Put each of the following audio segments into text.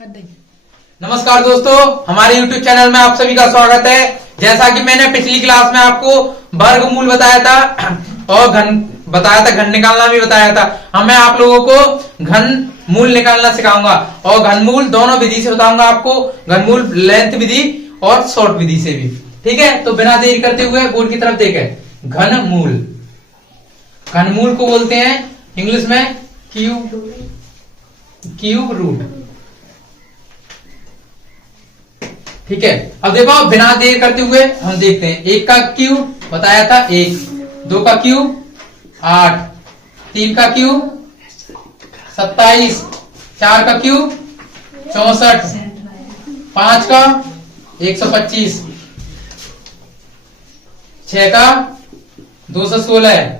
कर देंगे। नमस्कार दोस्तों, हमारे YouTube चैनल में आप सभी का स्वागत है। जैसा कि मैंने पिछली क्लास में आपको वर्गमूल बताया था और घन बताया था, घन निकालना भी बताया था। अब मैं आप लोगों को घन मूल निकालना सिखाऊंगा और घनमूल दोनों विधि से बताऊंगा आपको, घनमूल लेंथ विधि और शॉर्ट विधि से भी। ठीक है, तो बिना देरी करते हुए बोर्ड की तरफ देखें। घनमूल, घनमूल को बोलते हैं इंग्लिश में क्यूब रूट। ठीक है, अब देखो बिना देर करते हुए हम देखते हैं। एक का क्यूब बताया था 1, 2 का क्यूब 8, 3 का क्यूब 27, 4 का क्यूब 64, 5 का 125, 6 का 216,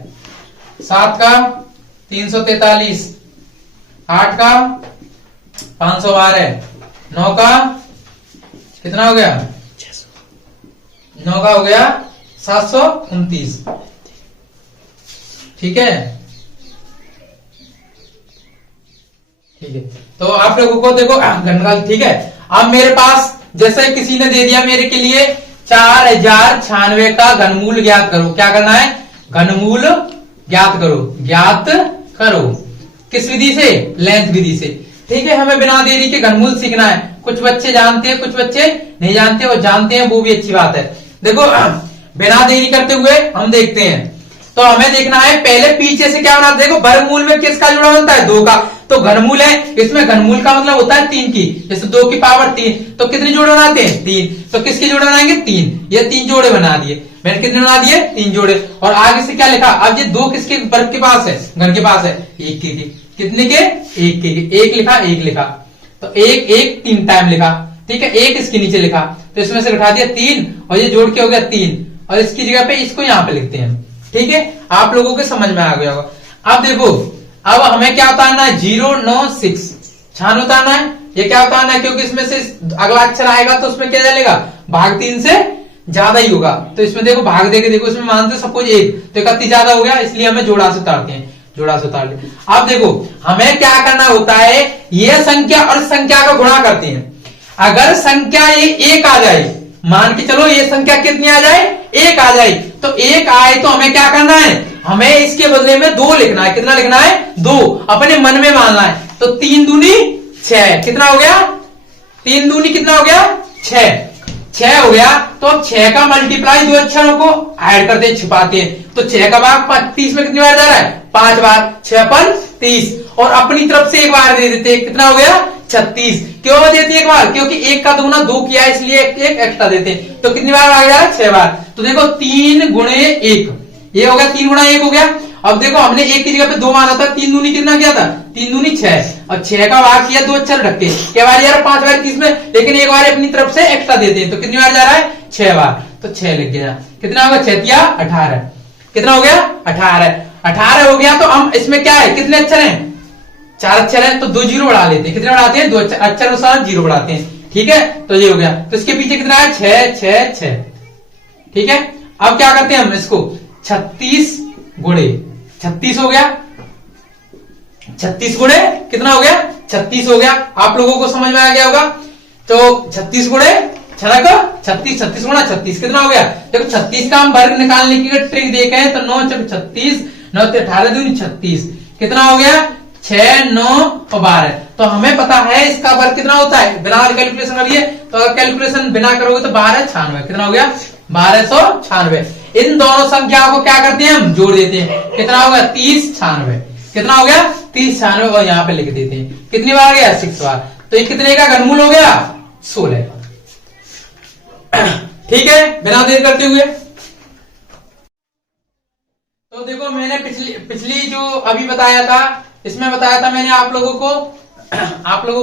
7 का 343, 8 का 512, 9 का कितना हो गया? 9 का हो गया 729। ठीक है, ठीक है। तो आप लोगों को देखो घनमूल। ठीक है, अब मेरे पास जैसे किसी ने दे दिया मेरे के लिए 4096 का घनमूल ज्ञात करो। क्या करना है? घनमूल ज्ञात करो। ज्ञात करो किस विधि से? लेंथ विधि से। ठीक है, हमें बिना देरी के घनमूल सीखना है। कुछ बच्चे जानते हैं, कुछ बच्चे नहीं जानते, और जानते हैं वो भी अच्छी बात है। देखो बिना देरी करते हुए हम देखते हैं। तो हमें देखना है पहले पीछे से क्या बना। देखो वर्गमूल में किसका जुड़ा बनता है? 2 का। तो घनमूल है, इसमें घनमूल का मतलब होता है 3 की। जैसे 2 की पावर 3, तो कितने जोड़े बनाते हैं? 3। तो किसके जोड़े बनाएंगे? 3। ये 3 जोड़े बना दिए मैंने। कितने बना दिए? 3 जोड़े। और आगे से क्या लिखा? अब ये 2 किसके वर्ग के पास है? घन के पास है। 1 के। कितने के? 1 के। 1 लिखा, 1 लिखा, तो 1 1 3 टाइम लिखा। ठीक है, 1 इसके नीचे लिखा, तो इसमें से उठा दिया 3, और ये जोड़ के हो गया 3, और इसकी जगह पे इसको यहां पे लिखते हैं। ठीक है, आप लोगों के समझ में आ गया होगा। अब देखो, अब हमें क्या उतारना है? 0 9 6 छान उतारना है। ये क्या उतारना है? क्योंकि इसमें से अगला अक्षर आएगा तो उसमें क्या चलेगा? भाग 3 से ज्यादा ही होगा। तो इसमें देखो भाग देके देखो, इसमें मानते सपोज 1, तो 31 ज्यादा हो गया, इसलिए हमें जोड़ा से उतारते हैं। जोड़ा से उतार ले। अब देखो हमें क्या करना होता है, ये संख्या और संख्या का गुणा करते हैं। अगर संख्या ये 1 आ जाए, मान के चलो ये संख्या कितनी आ जाए? 1 आ जाए, तो 1 आए तो हमें क्या करना है? हमें इसके बदले में 2 लिखना है। कितना लिखना है? 2 अपने मन में मानना है। तो 3 दूनी 6, कितना हो गया? 3 दूनी कितना हो गया? 6 हो गया। तो अब 6 का मल्टीप्लाई 2 अक्षरों को ऐड करते हैं, छुपाते हैं। तो 6 का भाग 30 में कितनी बार जा रहा है? 5 बार। 6 पर 30, और अपनी तरफ से 1 बार दे देते हैं। कितना हो गया? 36। क्यों देते हैं 1 बार? क्योंकि 1 का दुगुना 2 किया है, इसलिए 1 एक्स्ट्रा देते हैं। तो कितनी बार आ गया? 6 बार। तो देखो 3 गुणे 1, ये हो गया 3 गुणा 1 हो गया। अब देखो हमने 1 की जगह पे 2 माना था, 3 दूनी कितना किया था? 3 दूनी 6, और 6 का भाग किया 2 अक्षर ढक के। क्या बार यार? 5 बार 30 में, लेकिन 1 बार अपनी तरफ से एक्स्ट्रा देते हैं। तो कितनी बार जा रहा है? 6 बार। तो 6 लिख गया। कितना होगा? 6 या 18। कितना हो गया? 18 हो गया। तो हम इसमें क्या है? कितने अक्षर हैं? 4 अक्षर हैं, तो 2 जीरो बढ़ा लेते हैं। कितने बढ़ाते हैं? 2 अक्षर अनुसार 0 बढ़ाते हैं। ठीक है, तो ये हो गया। तो इसके पीछे कितना है? 6 6 6। ठीक है, अब क्या करते हैं हम इसको? 36 गुणे 36 हो गया। 36 गुणे कितना हो गया? 36 हो गया। आप लोगों को समझ में आ गया होगा। तो 36 गुणे 36 गुणा 36 कितना हो गया? देखो 36 का हम वर्ग निकालने की ट्रिक देखे हैं। तो 9 × 36, 9 × 18 दूनी 36, कितना हो गया? 6 9 और 12। तो हमें पता है इसका वर्ग कितना होता है। बिना कैलकुलेशन करिए, तो अगर कैलकुलेशन बिना करोगे तो 1296। कितना हो गया? 1296। इन दोनों संख्याओं को क्या करते हैं? हम जोड़ देते हैं। कितना होगा? 30 96। कितना हो गया? 30 96, और यहाँ पे लिख देते हैं। कितनी बार गया? 6 बार। तो ये कितने का घनमूल हो गया? 16। ठीक है, बिना देर करते हुए तो देखो मैंने पिछली जो अभी बताया था, इसमें बताया था मैंने आप लोगों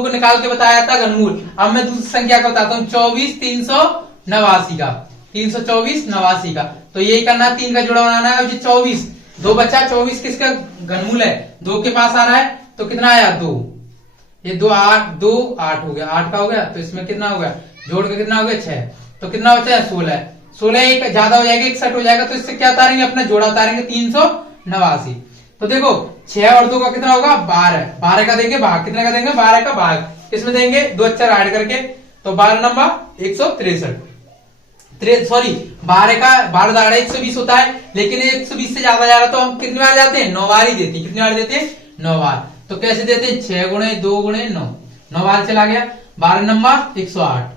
को निकाल के बताया था घनमूल। अब मैं दूसरी संख्या का बताता हूँ, 24 389 का। 324 89 का। तो यही करना, 3 का जोड़ा बनाना है। 24 2 बचा, 24 किसका घनमूल है? 2 के पास आ रहा है, तो कितना आया? 2। ये 2 8 हो गया। 8 का हो गया, तो इसमें कितना हो गया? जोड़ के कितना हो गया? 6। तो कितना बचा है? 16। 16 एक ज्यादा हो जाएगा, 61 हो जाएगा। तो इससे क्या उतारेंगे? अपना जोड़ा उतारेंगे 389। तो देखो 6 और 2 का कितना होगा? 12। 12 का देंगे भाग, कितने का देंगे? 12 का भाग। किसमें देंगे, 2 अक्षर ऐड करके। तो 12 नंबर 163, सॉरी 12 दाड़ा 120 होता है, लेकिन 120 से ज्यादा जा रहा तो हम कितनी बार जाते हैं, 9 बार ही देते हैं। कितनी बार देते हैं, 9 बार। तो कैसे देते हैं, 6 गुणे 2 गुणे 9, 9 बार चला गया। 12 नंबर 108,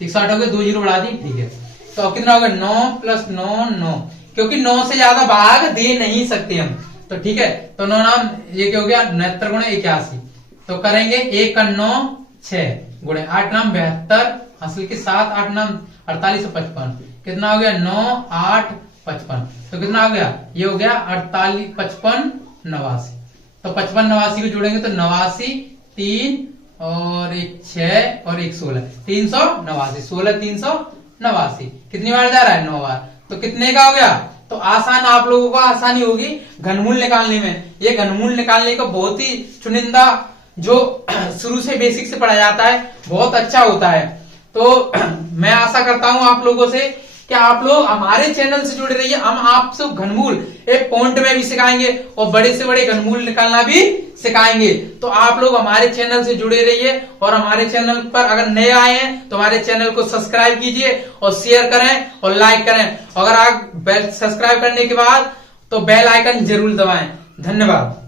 108 हो गया, 2 जीरो बढ़ा दी, ठीक है। तो अब कितना हो गया, 9 प्लस 9 9, क्योंकि 9 से ज्यादा भाग दे नहीं सकते हम, तो ठीक है। तो 9 नाम ये क्या हो गया, 69 गुणे 81। तो करेंगे 1 का 9 6 गुणे 8 नाम 72, हासिल के 7 8 नाम 48 और 55, कितना हो गया 9 8 55। तो कितना हो गया, ये हो गया 48 55 89। तो 55 89 को जोड़ेंगे तो 89 3 और 1 6 और 1 16, 389, 16 389। कितनी बार जा रहा है, 9 बार। तो कितने का हो गया, तो आसान, आप लोगों को आसानी होगी घनमूल निकालने में। ये घनमूल निकालने का बहुत ही चुनिंदा, जो शुरू से बेसिक से पढ़ा जाता है, बहुत अच्छा होता है। तो मैं आशा करता हूं आप लोगों से कि आप लोग हमारे चैनल से जुड़े रहिए। हम आपसे घनमूल एक पॉइंट में भी सिखाएंगे और बड़े से बड़े घनमूल निकालना भी सिखाएंगे। तो आप लोग हमारे चैनल से जुड़े रहिए, और हमारे चैनल पर अगर नए आए हैं तो हमारे चैनल को सब्सक्राइब कीजिए और शेयर करें और लाइक करें। अगर आप सब्सक्राइब करने के बाद तो बेल आइकन जरूर दबाएं। धन्यवाद।